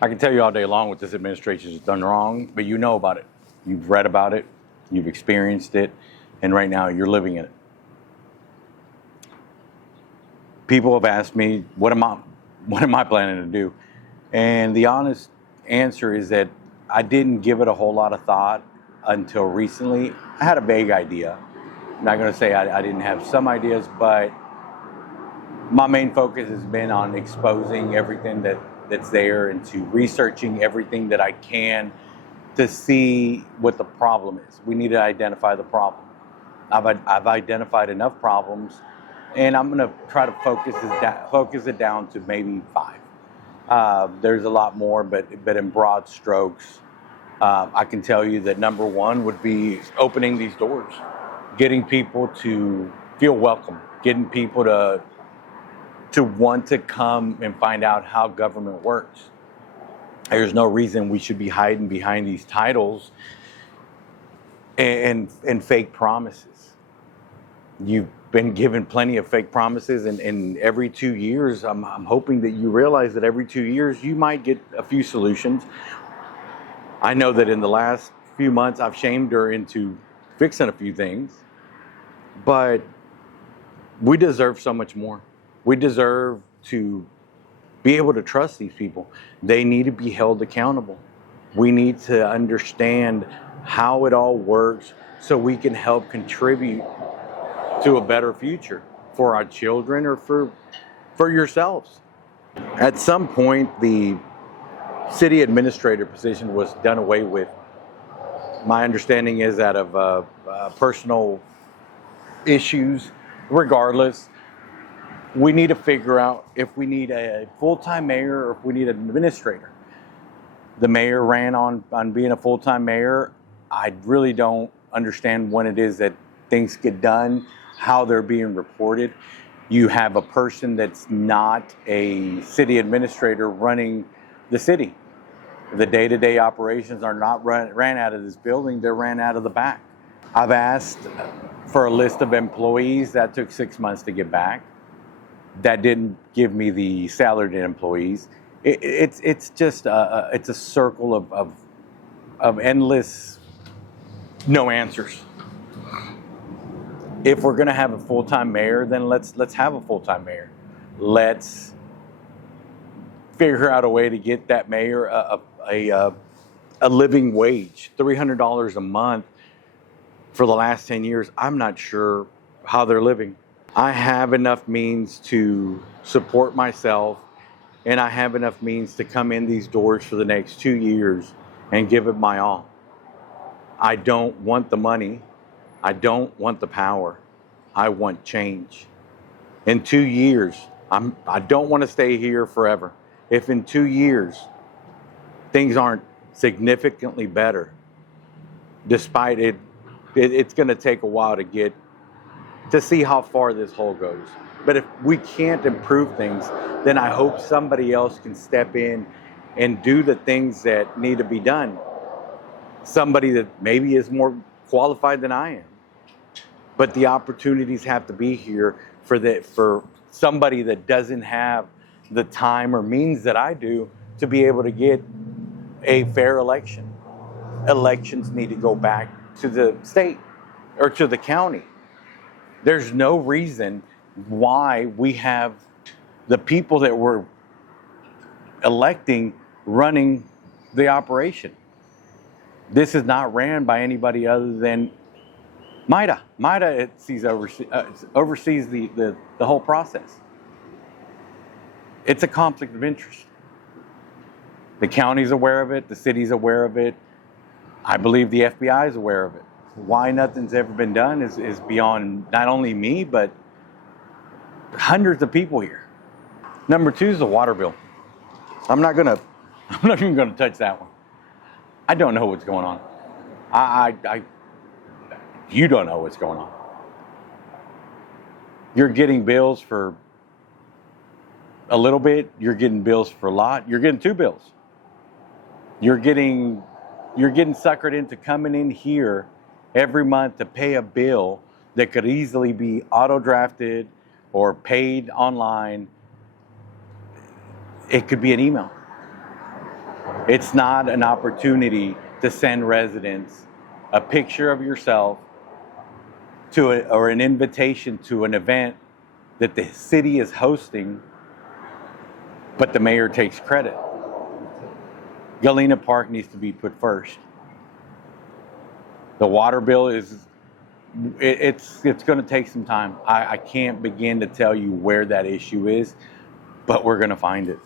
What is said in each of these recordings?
I can tell you all day long what this administration has done wrong, but you know about it. You've read about it, you've experienced it, and right now you're living in it. People have asked me, what am I planning to do? And the honest answer is that I didn't give it a whole lot of thought until recently. I had a vague idea. I'm not going to say I didn't have some ideas, but my main focus has been on exposing everything that's there and to researching everything that I can to see what the problem is. We need to identify the problem. I've identified enough problems, and I'm going to try to focus it down to maybe 5. There's a lot more, but in broad strokes, I can tell you that number one would be opening these doors, getting people to feel welcome, getting people to want to come and find out how government works. There's no reason we should be hiding behind these titles and fake promises. You've been given plenty of fake promises, and every 2 years, I'm hoping that you realize that every 2 years you might get a few solutions. I know that in the last few months I've shamed her into fixing a few things, but we deserve so much more. We deserve to be able to trust these people. They need to be held accountable. We need to understand how it all works so we can help contribute to a better future for our children or for yourselves. At some point, the city administrator position was done away with. My understanding is out of personal issues. Regardless, we need to figure out if we need a full-time mayor or if we need an administrator. The mayor ran on being a full-time mayor. I really don't understand when it is that things get done, how they're being reported. You have a person that's not a city administrator running the city. The day-to-day operations are not ran out of this building, they're ran out of the back. I've asked for a list of employees. That took 6 months to get back. That didn't give me the salaried employees. It's just it's a circle of endless no answers. If we're going to have a full-time mayor, then let's have a full-time mayor. Let's figure out a way to get that mayor a living wage, $300 a month for the last 10 years. I'm not sure how they're living. I have enough means to support myself, and I have enough means to come in these doors for the next 2 years and give it my all. I don't want the money. I don't want the power. I want change. In 2 years, I don't want to stay here forever. If in 2 years things aren't significantly better, despite it's going to take a while to see how far this hole goes. But if we can't improve things, then I hope somebody else can step in and do the things that need to be done. Somebody that maybe is more qualified than I am. But the opportunities have to be here for somebody that doesn't have the time or means that I do to be able to get a fair election. Elections need to go back to the state or to the county. There's no reason why we have the people that we're electing running the operation. This is not ran by anybody other than MIDA. MIDA oversees the whole process. It's a conflict of interest. The county's aware of it. The city's aware of it. I believe the FBI is aware of it. Why nothing's ever been done is beyond not only me, but hundreds of people here. Number 2 is the water bill. I'm not even gonna touch that one. I don't know what's going on. You don't know what's going on. You're getting bills for a little bit. You're getting bills for a lot. You're getting 2 bills. You're getting suckered into coming in here every month to pay a bill that could easily be auto-drafted or paid online. It could be an email. It's not an opportunity to send residents a picture of yourself or an invitation to an event that the city is hosting, but the mayor takes credit. Galena Park needs to be put first. The water bill it's going to take some time. I can't begin to tell you where that issue is, but we're going to find it.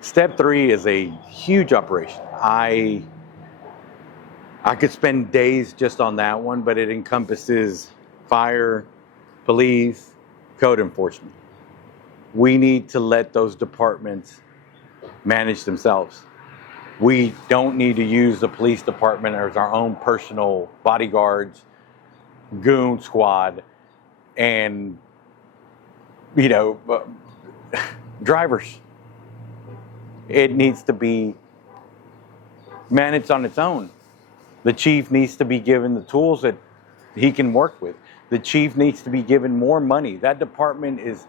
Step 3 is a huge operation. I could spend days just on that one, but it encompasses fire, police, code enforcement. We need to let those departments manage themselves. We don't need to use the police department as our own personal bodyguards, goon squad, and, drivers. It needs to be managed on its own. The chief needs to be given the tools that he can work with. The chief needs to be given more money. That department is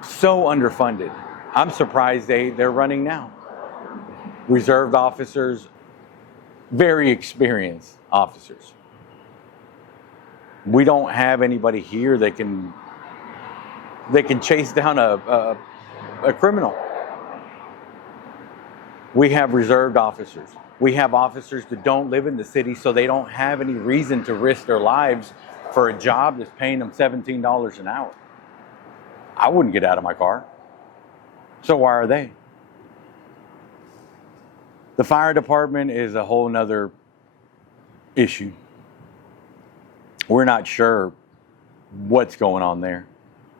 so underfunded. I'm surprised they're running now. Reserved officers, very experienced officers. We don't have anybody here that can chase down a criminal. We have reserved officers. We have officers that don't live in the city, so they don't have any reason to risk their lives for a job that's paying them $17 an hour. I wouldn't get out of my car. So why are they? The fire department is a whole nother issue. We're not sure what's going on there.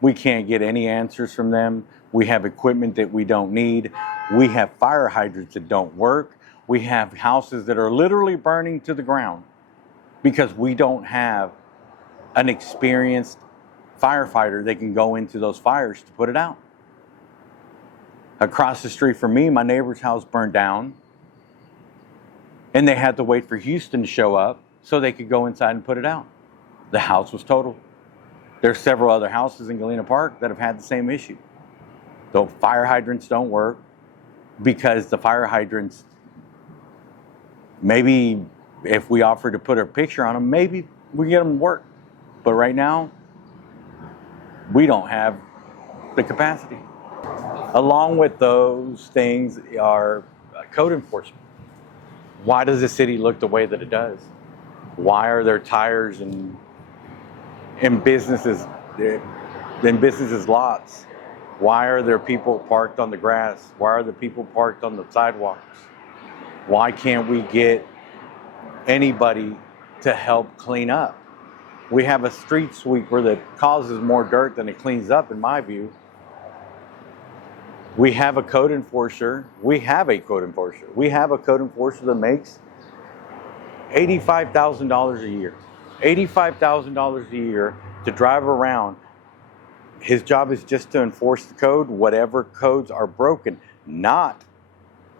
We can't get any answers from them. We have equipment that we don't need. We have fire hydrants that don't work. We have houses that are literally burning to the ground because we don't have an experienced firefighter that can go into those fires to put it out. Across the street from me, my neighbor's house burned down, and they had to wait for Houston to show up so they could go inside and put it out. The house was totaled. There's several other houses in Galena Park that have had the same issue. The fire hydrants don't work because the fire hydrants, maybe if we offer to put a picture on them, maybe we get them to work. But right now, we don't have the capacity. Along with those things are code enforcement. Why does the city look the way that it does? Why are there tires in businesses lots? Why are there people parked on the grass? Why are there people parked on the sidewalks? Why can't we get anybody to help clean up? We have a street sweeper that causes more dirt than it cleans up, in my view. We have a code enforcer. We have a code enforcer that makes $85,000 a year. $85,000 a year to drive around. His job is just to enforce the code, whatever codes are broken, not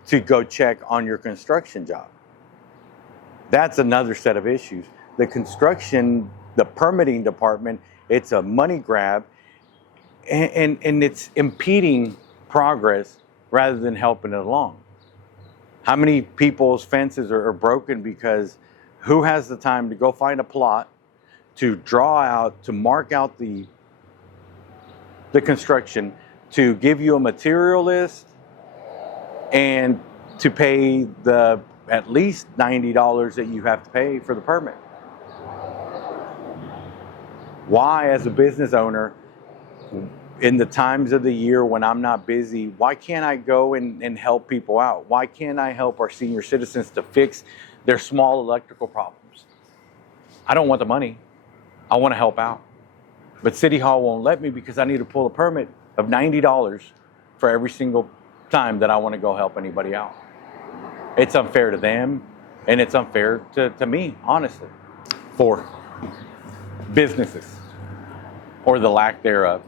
to go check on your construction job. That's another set of issues. The permitting department, it's a money grab, and it's impeding progress rather than helping it along. How many people's fences are broken because who has the time to go find a plot, to draw out, to mark out the construction, to give you a material list, and to pay the at least $90 that you have to pay for the permit? Why, as a business owner, in the times of the year when I'm not busy, why can't I go and help people out? Why can't I help our senior citizens to fix their small electrical problems? I don't want the money. I want to help out. But City Hall won't let me because I need to pull a permit of $90 for every single time that I want to go help anybody out. It's unfair to them, and it's unfair to me, honestly. 4, businesses, or the lack thereof.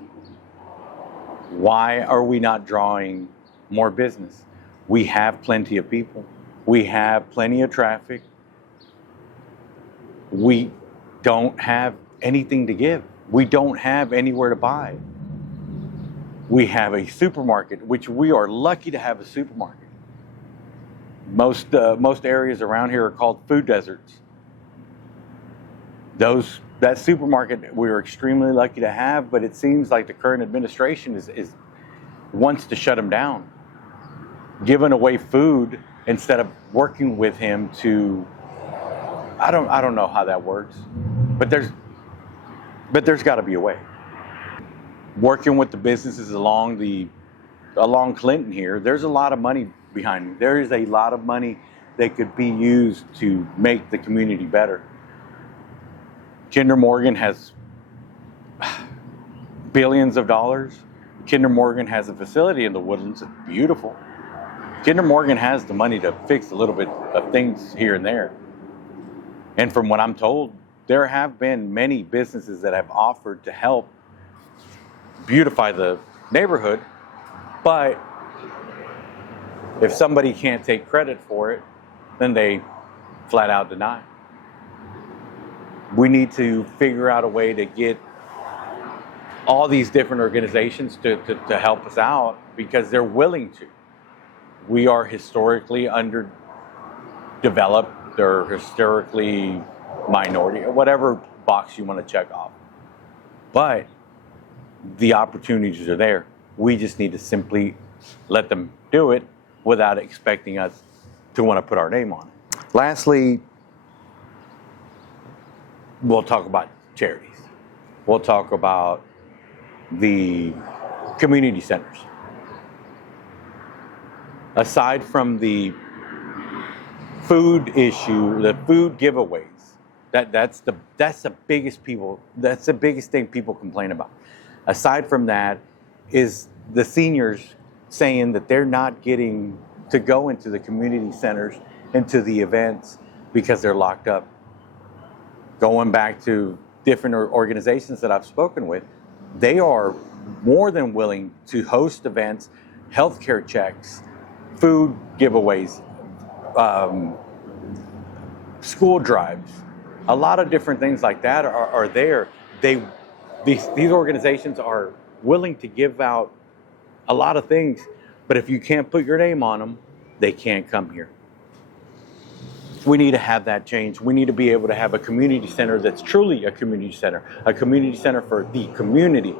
Why are we not drawing more business? We have plenty of people. We have plenty of traffic. We don't have anything to give. We don't have anywhere to buy. We have a supermarket, which we are lucky to have a supermarket. Most areas around here are called food deserts. That supermarket we were extremely lucky to have, but it seems like the current administration is wants to shut them down, giving away food instead of working with him to. I don't know how that works, but there's got to be a way. Working with the businesses along Clinton here, there's a lot of money behind me. There is a lot of money that could be used to make the community better. Kinder Morgan has billions of dollars. Kinder Morgan has a facility in the Woodlands. It's beautiful. Kinder Morgan has the money to fix a little bit of things here and there. And from what I'm told, there have been many businesses that have offered to help beautify the neighborhood, but if somebody can't take credit for it, then they flat out deny. We need to figure out a way to get all these different organizations to help us out because they're willing to. We are historically underdeveloped or historically minority, or whatever box you want to check off. But the opportunities are there. We just need to simply let them do it without expecting us to want to put our name on it. Lastly, we'll talk about charities. We'll talk about the community centers. Aside from the food issue, the food giveaways, that's the biggest thing people complain about. Aside from that is the seniors saying that they're not getting to go into the community centers, into the events because they're locked up. Going back to different organizations that I've spoken with, they are more than willing to host events, healthcare checks, food giveaways, school drives, a lot of different things like that are there. These organizations are willing to give out a lot of things, but if you can't put your name on them, they can't come here. We need to have that change. We need to be able to have a community center that's truly a community center for the community,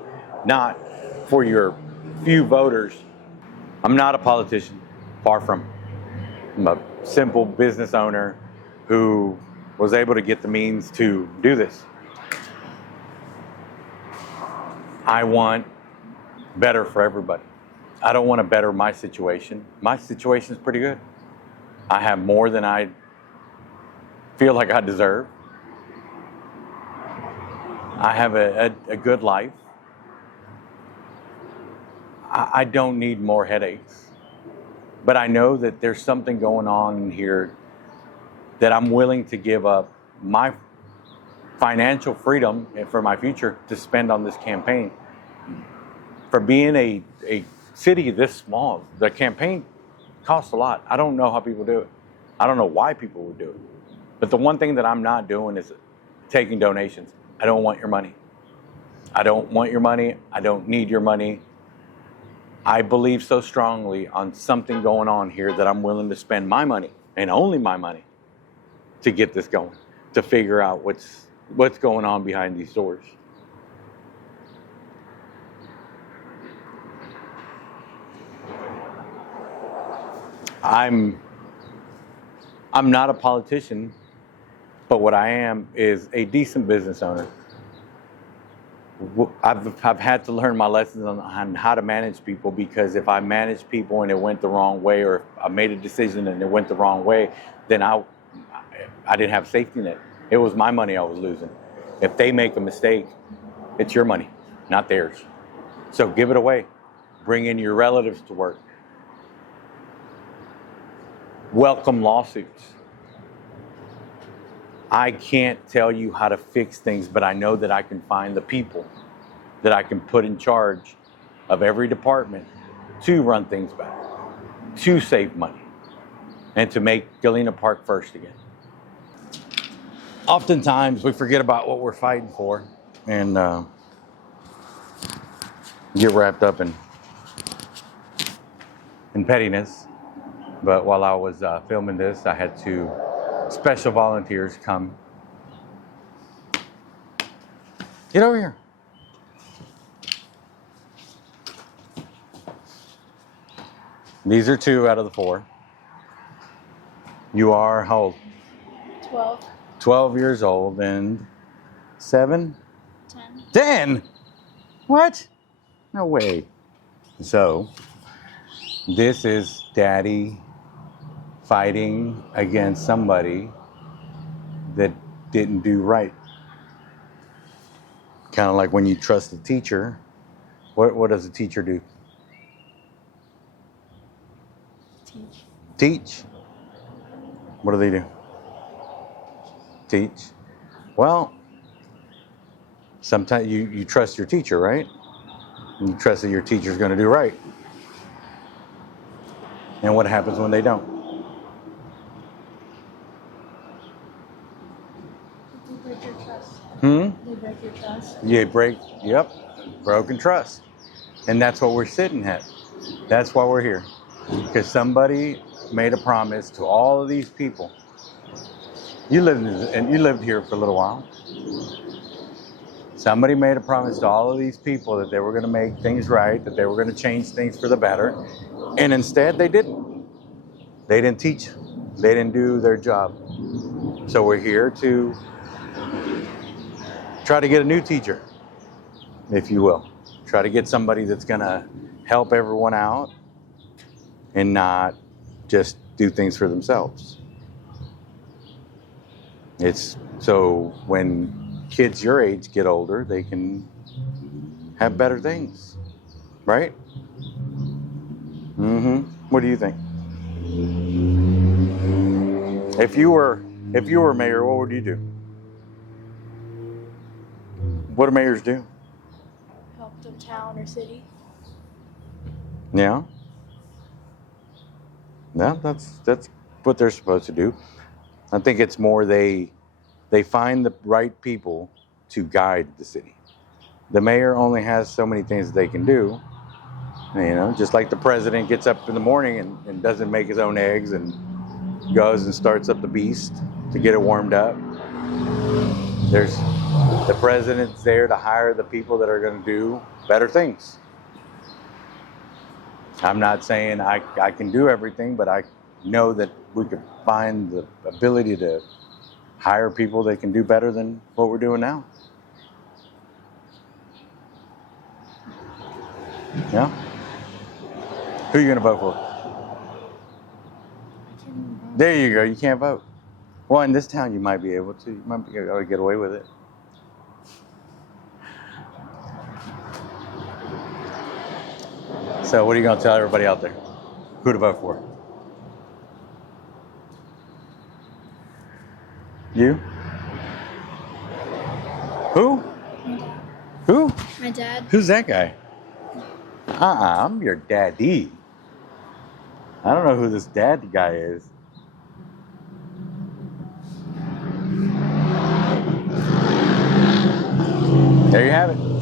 not for your few voters. I'm not a politician, far from. I'm a simple business owner who was able to get the means to do this. I want better for everybody. I don't want to better my situation. My situation is pretty good. I have more than I feel like I deserve. I have a good life. I don't need more headaches. But I know that there's something going on here that I'm willing to give up my financial freedom for my future to spend on this campaign. For being a city this small, the campaign costs a lot. I don't know how people do it. I don't know why people would do it. But the one thing that I'm not doing is taking donations. I don't want your money. I don't want your money. I don't need your money. I believe so strongly on something going on here that I'm willing to spend my money, and only my money, to get this going, to figure out what's going on behind these doors. I'm not a politician, but what I am is a decent business owner. I've had to learn my lessons on how to manage people, because if I manage people and it went the wrong way, or if I made a decision and it went the wrong way, then I didn't have a safety net. It was my money I was losing. If they make a mistake, it's your money, not theirs. So give it away. Bring in your relatives to work. Welcome lawsuits. I can't tell you how to fix things, but I know that I can find the people that I can put in charge of every department to run things better, to save money, and to make Galena Park first again. Oftentimes we forget about what we're fighting for and get wrapped up in pettiness. But while I was filming this, I had two special volunteers come. Get over here. These are 2 out of the 4. You are how old? 12. 12 years old and 7? 10. 10? What? No way. So, this is Daddy fighting against somebody that didn't do right. Kind of like when you trust a teacher. What does a teacher do? Teach. What do they do? Teach. Well, sometimes you trust your teacher, right? And you trust that your teacher's going to do right. And what happens when they don't? They break your trust. Hmm? They break your trust. Yep, broken trust. And that's what we're sitting at. That's why we're here. Because somebody made a promise to all of these people. You lived here for a little while. Somebody made a promise to all of these people that they were going to make things right, that they were going to change things for the better. And instead, they didn't. They didn't teach. They didn't do their job. So we're here to try to get a new teacher, if you will. Try to get somebody that's going to help everyone out and not just do things for themselves. It's so when kids your age get older, they can have better things, right? Mm-hmm. What do you think? If you were mayor, what would you do? What do mayors do? Help the town or city. Yeah. No, that's what they're supposed to do. I think it's more they find the right people to guide the city. The mayor only has so many things that they can do. You know, just like the president gets up in the morning and doesn't make his own eggs and goes and starts up the beast to get it warmed up. There's the president's there to hire the people that are going to do better things. I'm not saying I can do everything, but I know that we could find the ability to hire people that can do better than what we're doing now. Yeah? Who are you going to vote for? There you go. You can't vote. Well, in this town, you might be able to. You might be able to get away with it. So what are you going to tell everybody out there? Who to vote for? You? Who? Who? My dad. Who's that guy? I'm your daddy. I don't know who this dad guy is. There you have it.